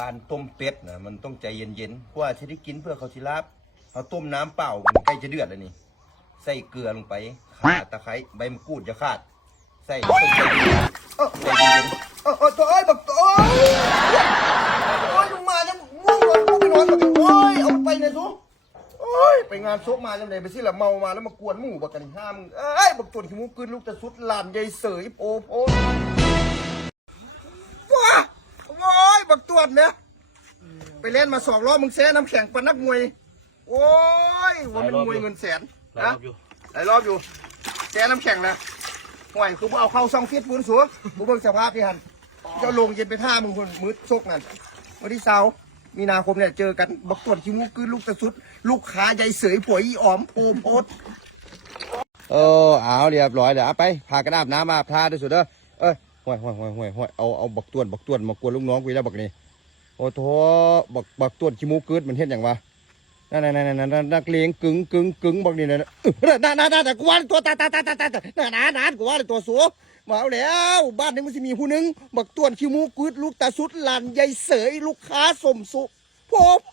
การต้มเป็ดนะมันต้องใจเย็นๆเพราะว่าจะได้กินเพื่อเขาสิลาบเอาต้มน้ำเปล่ามันใกล้จะเดือดแล้วนี่ใส่เกลือลงไปข่าตะไคร้ใบมะกรูดจะขาด ใส่ต้มใจเย็นๆเออใจเย็นๆเออเออตัวเอ้บักตัวโอ้ยโอ้ยลงมาจะม่วงนอนม่งไปนอนบักโอ้ยเอาไปเลยสุโอ้ยไปงานโซบมาจังไดไปสิละเมามาแล้วมากวนหมู่บักกันห้ามเอ้ยบักตัวขี้มูกกลืนลูกแต่สุดลานใหญ่เสยโอ้โห ยบักตัวเนี่ยไปเล่นมาสองรอบมึงแซ่น้ำแข็งปนนักมวย โอ้ยว่ามันมวยเงินแสนหลายรอบอยู่หลายรอบอยู่แซ่น้ำแข็งนะห่วยคือบ่เอาเข้าซองฟิตปูนสัวบุเบิ่งสภาพที่หันเจ้าลงเย็นไปท่ามึงคนมืดซกนั่นวันที่เสาร์มีนาคมเนี่ยเจอกันบักตรวจคิมูกคือลูกตะสุด ลูกค้าใหญ่เสยผวยอีออมโพโพดเออเอาเรียบร้อยเดี๋ยวเอาไปพากันอาบน้ำมาอาบท่าด้วยสุดเด้อเอ้ยห่วยห่วยห่วยห่วยห่วยเอาเอาบักตวนบักตวนมากวนลูกน้องกูอีกแล้วบักนี่ โอ้โหบักบักตัวนขี้มูกกึดมันเห็นอย่างวะนั่นนั่นนั่นนั่นนักเลงกึ๋งกึ๋งกึ๋งบักนี่นะเออนั่นนั่นนั่นนั่นกูว่าตัวตาตาตาตาตานั่นนั่นนั่นกูว่าตัวสัวมาเอาแล้วบ้านนี้มันจะมีผู้หนึงบักตัวนขี้มูกกึดลูกตาสุดหลานใหญ่เสยลูกค้าสมสุโพโพ